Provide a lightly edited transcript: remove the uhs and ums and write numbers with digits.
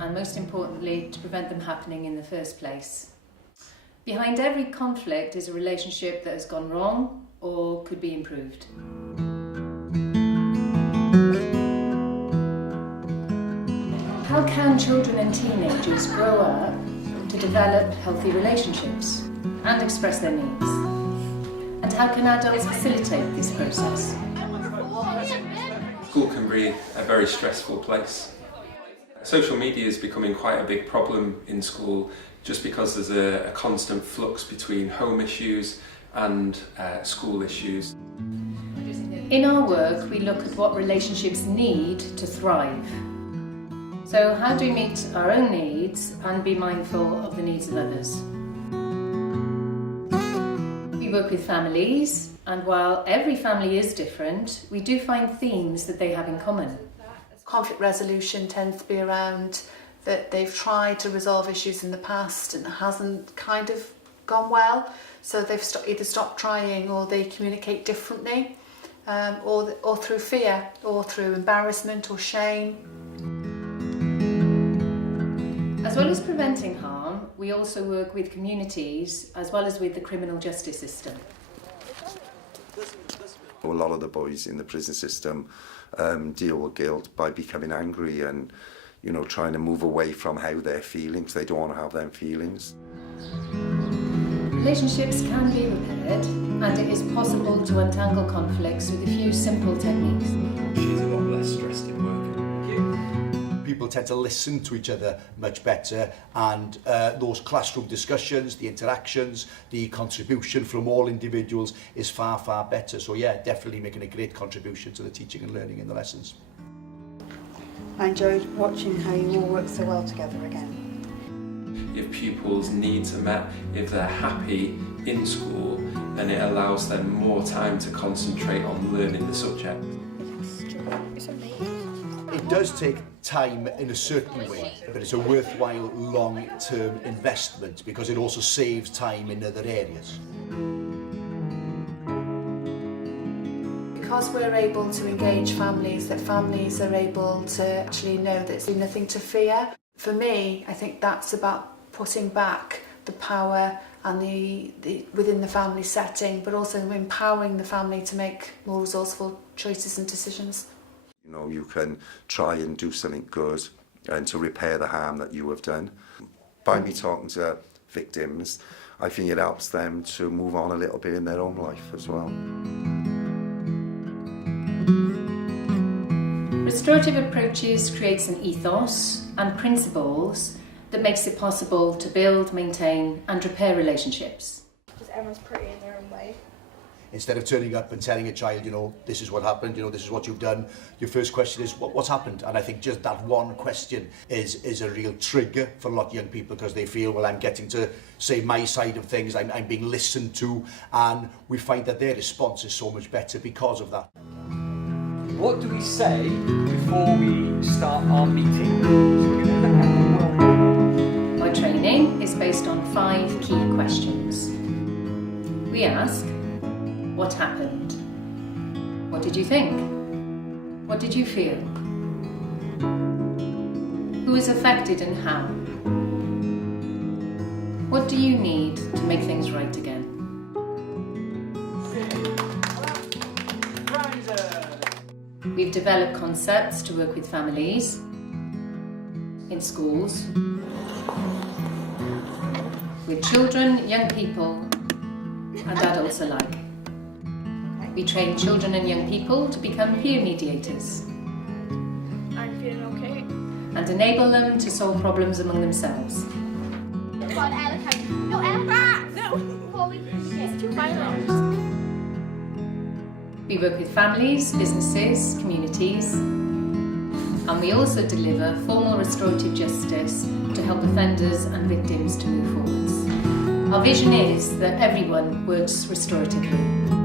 and most importantly, to prevent them happening in the first place. Behind every conflict is a relationship that has gone wrong or could be improved. How can children and teenagers grow up to develop healthy relationships and express their needs? And how can adults facilitate this process? School can be a very stressful place. Social media is becoming quite a big problem in school just because there's a constant flux between home issues and school issues. In our work, we look at what relationships need to thrive. So how do we meet our own needs and be mindful of the needs of others? We work with families, and while every family is different, we do find themes that they have in common. Conflict resolution tends to be around that they've tried to resolve issues in the past and it hasn't kind of gone well, so they've either stopped trying or they communicate differently, or through fear or through embarrassment or shame. As well as preventing harm, we also work with communities as well as with the criminal justice system. A lot of the boys in the prison system deal with guilt by becoming angry and, you know, trying to move away from how they're feeling because they don't want to have them feelings. Relationships can be repaired, and it is possible to untangle conflicts with a few simple techniques. She's a lot less stressed in work. People tend to listen to each other much better, and those classroom discussions, the interactions, the contribution from all individuals is far, far better. So yeah, definitely making a great contribution to the teaching and learning in the lessons. I enjoyed watching how you all work so well together again. If pupils' needs are met, if they're happy in school, then it allows them more time to concentrate on learning the subject. It's amazing. It does take time in a certain way, but it's a worthwhile long-term investment because it also saves time in other areas. Because we're able to engage families, that families are able to actually know that there's nothing to fear. For me, I think that's about putting back the power and the within the family setting, but also empowering the family to make more resourceful choices and decisions. You know, you can try and do something good and to repair the harm that you have done. By me talking to victims, I think it helps them to move on a little bit in their own life as well. Restorative Approaches creates an ethos and principles that makes it possible to build, maintain and repair relationships. Just everyone's pretty in their own way. Instead of turning up and telling a child, you know, this is what happened, you know, this is what you've done, your first question is, what's happened? And I think just that one question is a real trigger for a lot of young people because they feel, well, I'm getting to say my side of things, I'm being listened to, and we find that their response is so much better because of that. What do we say before we start our meeting? Our training is based on 5 key questions. We ask, what happened? What did you think? What did you feel? Who is affected and how? What do you need to make things right again? We've developed concepts to work with families, in schools, with children, young people and adults alike. We train children and young people to become peer mediators. I'm feeling okay. And enable them to solve problems among themselves. We work with families, businesses, communities, and we also deliver formal restorative justice to help offenders and victims to move forwards. Our vision is that everyone works restoratively.